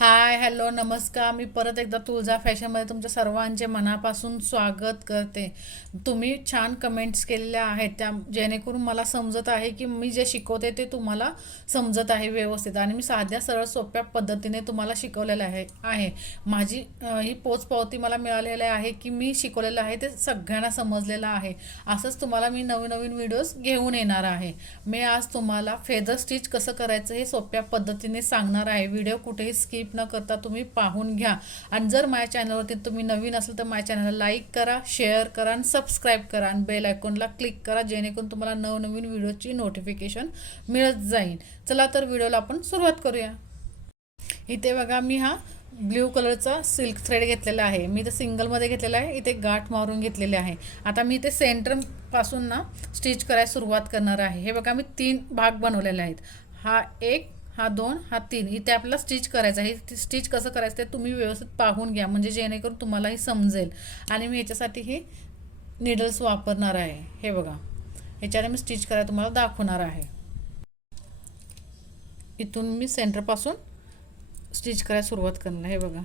Hi hello नमस्कार. मी परत एकदा तुळजा फॅशनमध्ये तुमच्या सर्वांचे मनापासून स्वागत करते. तुम्ही छान कमेंट्स केलेल्या आहेत. त्या जेणेकरून मला समजत आहे की मी जे शिकवते ते तुम्हाला समजत आहे व्यवस्थित. आणि मी साध्या सरळ सोप्या पद्धतीने तुम्हाला शिकवलेलं आहे आहे. माझी ही पोचपावती मला मिळालेली आहे की मी शिकवलेलं आहे ते सगळ्यांना समजलेलं आहे. असंच तुम्हाला मी नवीन नवीन व्हिडिओज घेऊन येणार आहे. मी आज तुम्हाला फेदर स्टिच कसं करायचं हे सोप्या पद्धतीने सांगणार आहे. व्हिडिओ कुठेही स्किप न करता तुम्ही पाहून घ्या. आणि जर माझ्या चॅनलवरती तुम्ही नवीन असेल तर माझ्या चॅनलला लाईक करा शेअर करा आणि सबस्क्राईब करा आणि बेल आयकॉनला क्लिक करा जेणेकरून तुम्हाला नवनवीन व्हिडिओची नोटिफिकेशन मिळत जाईल. चला तर व्हिडिओला आपण सुरुवात करूया. इथे बघा मी हा ब्ल्यू कलरचा सिल्क थ्रेड घेतलेला आहे. मी इथे सिंगलमध्ये घेतलेला आहे इथे गाठ मारून घेतलेले आहे. आता मी इथे सेंटरपासून ना स्टिच करायला सुरुवात करणार आहे. हे बघा मी तीन भाग बनवलेले आहेत. हा एक हा दोन हा तीन. इथे आपल्याला स्टिच करायचं आहे. हे स्टिच कसं करायचं ते तुम्ही व्यवस्थित पाहून घ्या. म्हणजे जेणेकरून तुम्हालाही समजेल. आणि मी याच्यासाठी हे निडल्स वापरणार आहे. हे बघा. ह्याच्याने मी स्टिच करायला तुम्हाला दाखवणार आहे. इथून मी सेंटरपासून स्टिच करायला सुरुवात करणार हे बघा.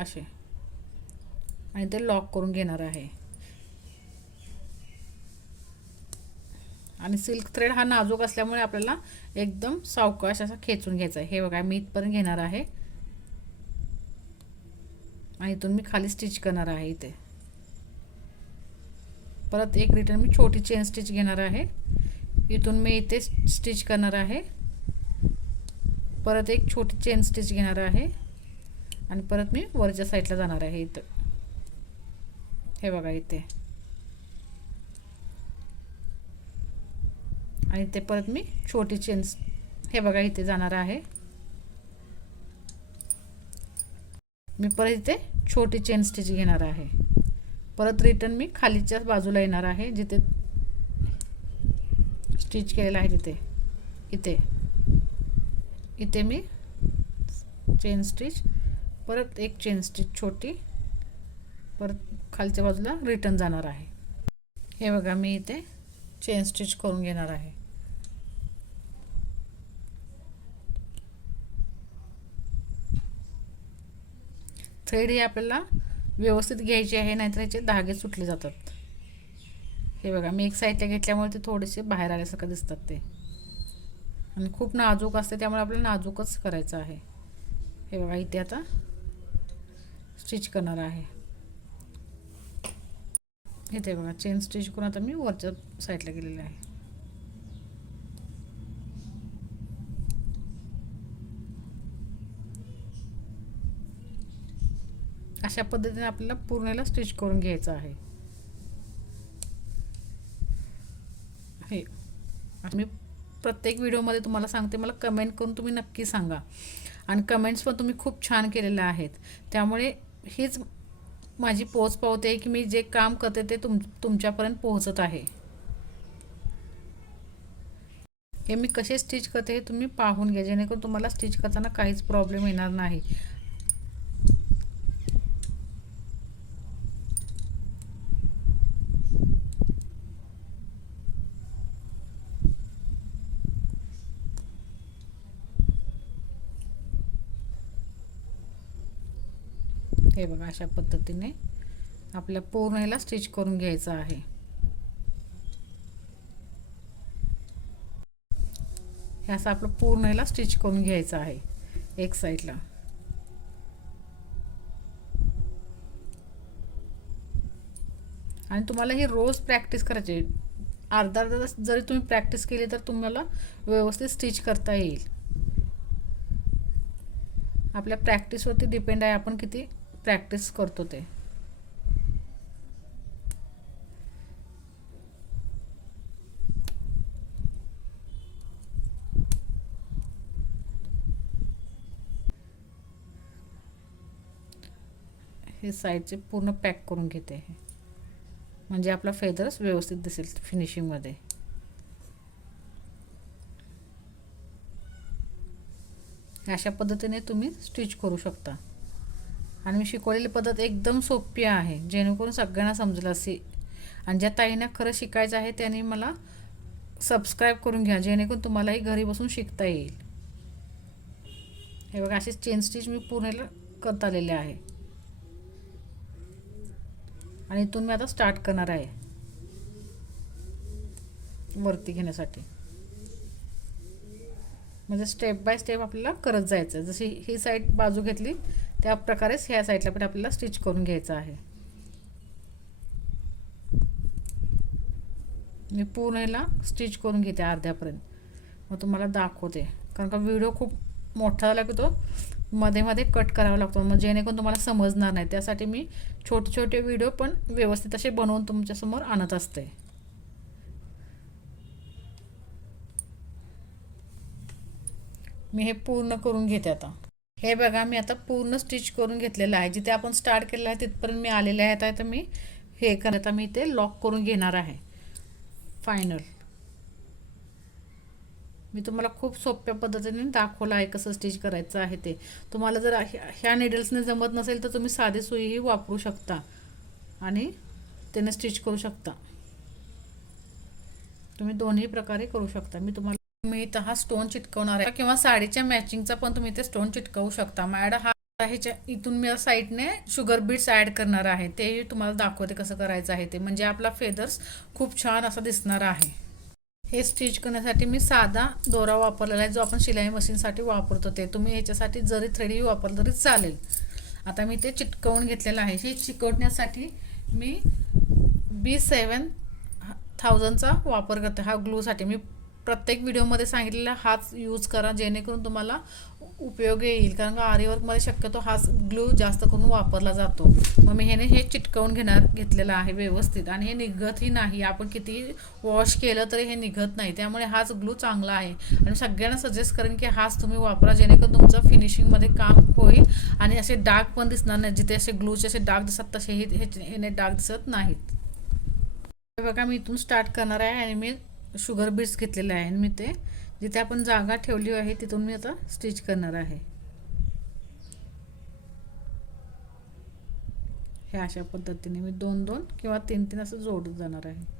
असे. आणि ते लॉक करून घेणार आहे. आणि सिल्क थ्रेड हा नाजूक असल्यामुळे आपल्याला एकदम सावकाश असा खेचून घ्यायचा आहे. हे बघा मी इथपर्यंत घेणार आहे. आणि इथून मी खाली स्टिच करणार आहे इथे. परत एक रिटर्न मी छोटी चेन स्टिच घेणार आहे. इथून मी इथे स्टिच करणार आहे. परत एक छोटी चेन स्टिच घेणार आहे. आणि परत मी वरच्या साईडला जाणार आहे इथं. हे बघा इथे. आणि ते परत मी छोटी चेन्स हे बघा इथे जाणार आहे. मी परत इथे छोटी चेन स्टिच घेणार आहे. परत रिटर्न मी खालीच्या बाजूला येणार आहे जिथे स्टिच केलेलं आहे तिथे. इथे. इथे मी चेन स्टिच परत एक चेन स्टिच छोटी परत खालच्या बाजूला रिटर्न जाणार आहे. हे बघा मी इथे चेन स्टिच करून घेणार आहे. थ्रेड ही आपल्याला व्यवस्थित घ्यायची आहे नाहीतर याचे धागे सुटले जातात. हे बघा मी एक साईडला घेतल्यामुळे ते थोडेसे बाहेर आल्यासारखं दिसतात ते. आणि खूप नाजूक असते त्यामुळे आपल्याला नाजूकच करायचं आहे. हे बघा इथे आता स्टिच करणार आहे. इथे बघा चेन स्टिच करून आता मी वरच्या साईडला गेलेले आहे. अशा पद्धतीने आपल्याला पूर्णला स्टिच करून घ्यायचं आहे. हे. मी प्रत्येक व्हिडिओमध्ये तुम्हाला सांगते मला कमेंट करून तुम्ही नक्की सांगा. आणि कमेंट्स पण तुम्ही खूप छान केलेल्या आहेत. त्यामुळे हेच माझी पोच पावते की मी जे काम करते ते तुम तुमच्यापर्यंत पोहोचत आहे. हे मी कसे स्टिच करते हे तुम्ही पाहून घ्या जेणेकरून तुम्हाला स्टिच करताना काहीच प्रॉब्लेम येणार नाही. हे बघा अशा पद्धतीने आपल्या पूर्ण ह्याला स्टिच करून घ्यायचं आहे. हे असं आपलं पूर्ण ह्याला स्टिच करून घ्यायचं आहे एक साईडला आणि तुम्हाला ही रोज प्रॅक्टिस करायची अर्धा अर्धा तास जरी तुम्ही प्रॅक्टिस केली तर तुम्हाला व्यवस्थित स्टिच करता येईल. आपल्या प्रॅक्टिसवरती डिपेंड आहे आपण किती प्रॅक्टिस करतो ते. हे साईडचे पूर्ण पॅक करून घेते हे. म्हणजे आपला फेदर्स व्यवस्थित दिसेल फिनिशिंगमध्ये अशा पद्धतीने तुम्ही स्टिच करू शकता. आणि मी शिकवलेली पद्धत एकदम सोपी आहे. जेणेकरून सगळ्यांना समजलं असे. आणि ज्या ताईंना खरं शिकायचं आहे त्यांनी मला सबस्क्राईब करून घ्या. जेणेकरून तुम्हालाही घरी बसून शिकता येईल. हे बघा असे चेन स्टिच मी पूर्ण करत आलेले आहे. आणि इथून मी आता स्टार्ट करणार आहे. वरती घेण्यासाठी. म्हणजे स्टेप बाय स्टेप आपल्याला करत जायचं जशी ही साईड बाजू घेतली त्या प्रकारेच ह्या साईडला पण आपल्याला स्टिच करून घ्यायचं आहे. मी पूर्ण याला स्टिच करून घेते अर्ध्यापर्यंत. मग तुम्हाला दाखवते. कारण का व्हिडिओ खूप मोठा झाला की तो मध्ये मध्ये कट करावा लागतो. मग जेणेकरून तुम्हाला समजणार नाही. त्यासाठी मी छोटे छोटे व्हिडिओ पण व्यवस्थित असे बनवून तुमच्यासमोर आणत असते. मी हे पूर्ण करून घेते आता. हे बघा मी आता पूर्ण स्टिच करून घेतलेलं आहे. जिथे आपण स्टार्ट केलेलं आहे तिथपर्यंत मी आलेले आहे. आता मी हे करत मी ते लॉक करून घेणार आहे. फायनल मी तुम्हाला खूप सोप्या पद्धतीने दाखवलं आहे कसं स्टिच करायचं आहे ते. तुम्हाला जर ह्या निडल्सने जमत नसेल तर तुम्ही साधी सुईही वापरू शकता आणि त्याने स्टिच करू शकता. तुम्ही दोन्ही प्रकारे करू शकता. मी तुम्हाला तुम्ही इथं हा स्टोन चिटकवणार आहे. किंवा साडीच्या मॅचिंगचा पण तुम्ही ते स्टोन चिटकवू शकता. मॅडम हा ह्याच्या इथून मी साईडने शुगर बीट्स ॲड करणार आहे. ते तुम्हाला दाखवते कसं करायचं आहे ते. म्हणजे आपला फेदर्स खूप छान असा दिसणार आहे. हे स्टिच करण्यासाठी मी साधा दोरा वापरलेला आहे जो आपण शिलाई मशीनसाठी वापरतो ते. तुम्ही ह्याच्यासाठी जरी थ्रेडी वापरलं तरी चालेल. आता मी ते चिटकवून घेतलेलं आहे. हे चिकटण्यासाठी मी बी सेवन थाउजंडचा वापर करते. हा ग्लूसाठी मी प्रत्येक व्हिडिओमध्ये सांगितलेला हाच यूज करा जेणेकरून तुम्हाला उपयोग येईल. कारण का आरीवर्कमध्ये शक्यतो हाच ग्लू जास्त करून वापरला जातो. मग मी ह्याने हे चिटकवून घेणार घेतलेलं आहे व्यवस्थित. आणि हे निघतही नाही. आपण किती वॉश केलं तरी हे निघत नाही. त्यामुळे हाच ग्लू चांगला आहे. आणि सगळ्यांना सजेस्ट करेन की हाच तुम्ही वापरा जेणेकरून तुमचं फिनिशिंगमध्ये काम होईल. आणि असे डाग पण दिसणार नाही जिथे असे ग्लूचे असे डाग दिसतात तसे हे ह्याने डाग दिसत नाहीत. बघा मी इथून स्टार्ट करणार आहे आणि मी शुगर बीट्स घेतलेले आहे मी ते जिथे आपण जागा ठेवली आहे तिथून मी आता स्टिच करणार आहे. हे अशा पद्धतीने मी दोन दोन किंवा तीन तीन असं जोडत जाणार आहे.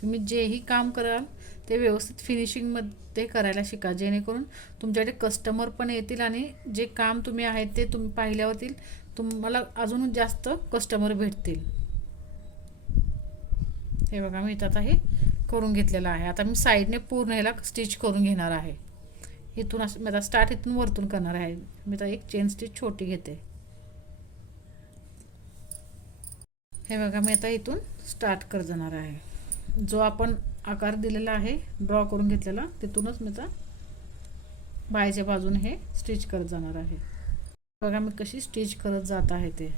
तुम्ही जेही काम कराल ते व्यवस्थित फिनिशिंगमध्ये करायला शिका. जेणेकरून तुमच्याकडे कस्टमर पण येतील आणि जे काम तुम्ही आहे ते तुम्ही पाहिल्यावरती तुम्हाला अजून जास्त कस्टमर भेटतील. हे बघा मी आता हे करून घेतलेलं आहे. आता मी साईडने पूर्ण ह्याला स्टिच करून घेणार आहे. इथून असं मी आता स्टार्ट इथून वरतून करणार आहे. मी आता एक चेन स्टिच छोटी घेते. हे बघा मी आता इथून स्टार्ट कर जाणार आहे. जो आपण आकार दिलेला आहे ड्रॉ करून घेतलेला तिथूनच मी आता बायच्या बाजूने हे स्टिच करत जाणार आहे. बघा मी कशी स्टिच करत जात आहे ते.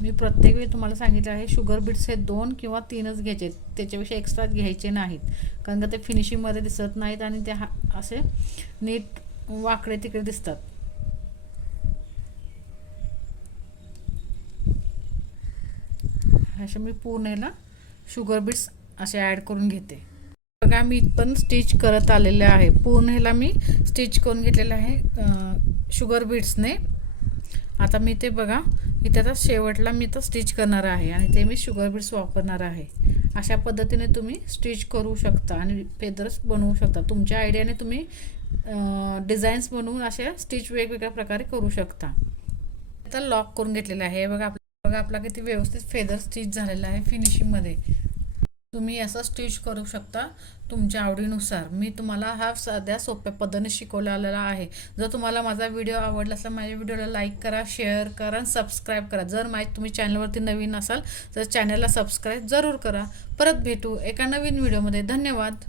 मी प्रत्येक वेळी तुम्हाला सांगितलं आहे शुगर बीट्स हे दोन किंवा तीनच घ्यायचे त्याच्यापेक्षा एक्स्ट्रा घ्यायचे नाहीत. कारण का ते फिनिशिंगमध्ये दिसत नाहीत आणि ते हा असे नीट वाकडे तिकडे दिसतात. असे मी पूर्ण याला शुगर बीट्स असे ॲड करून घेते. बघा मी पण स्टिच करत आलेले आहे. पूर्ण ह्याला मी स्टिच करून घेतलेलं आहे शुगर बीट्सने आता मी ते बघा इथे आता शेवटला मी तर स्टिच करणार आहे आणि ते मी शुगर बीट्स वापरणार आहे. अशा पद्धतीने तुम्ही स्टिच करू शकता आणि फेदर्स बनवू शकता. तुमच्या आयडियाने तुम्ही डिझाईन्स बनवून अशा स्टिच वेगवेगळ्या प्रकारे करू शकता. आता लॉक करून घेतलेलं आहे. बघा बघा आपला किती व्यवस्थित फेदर स्टिच झालेला आहे फिनिशिंगमध्ये तुम्ही असं स्टिच करू शकता तुमच्या आवडीनुसार. मी तुम्हाला हा सध्या सोप्या पद्धतीने शिकवलेला आहे. जर तुम्हाला माझा व्हिडिओ आवडला असेल माझ्या व्हिडिओला लाईक करा शेअर करा आणि सबस्क्राईब करा. जर माझ तुम्ही चॅनलवरती नवीन असाल तर चॅनलला सबस्क्राईब जरूर करा. परत भेटू एका नवीन व्हिडिओमध्ये धन्यवाद.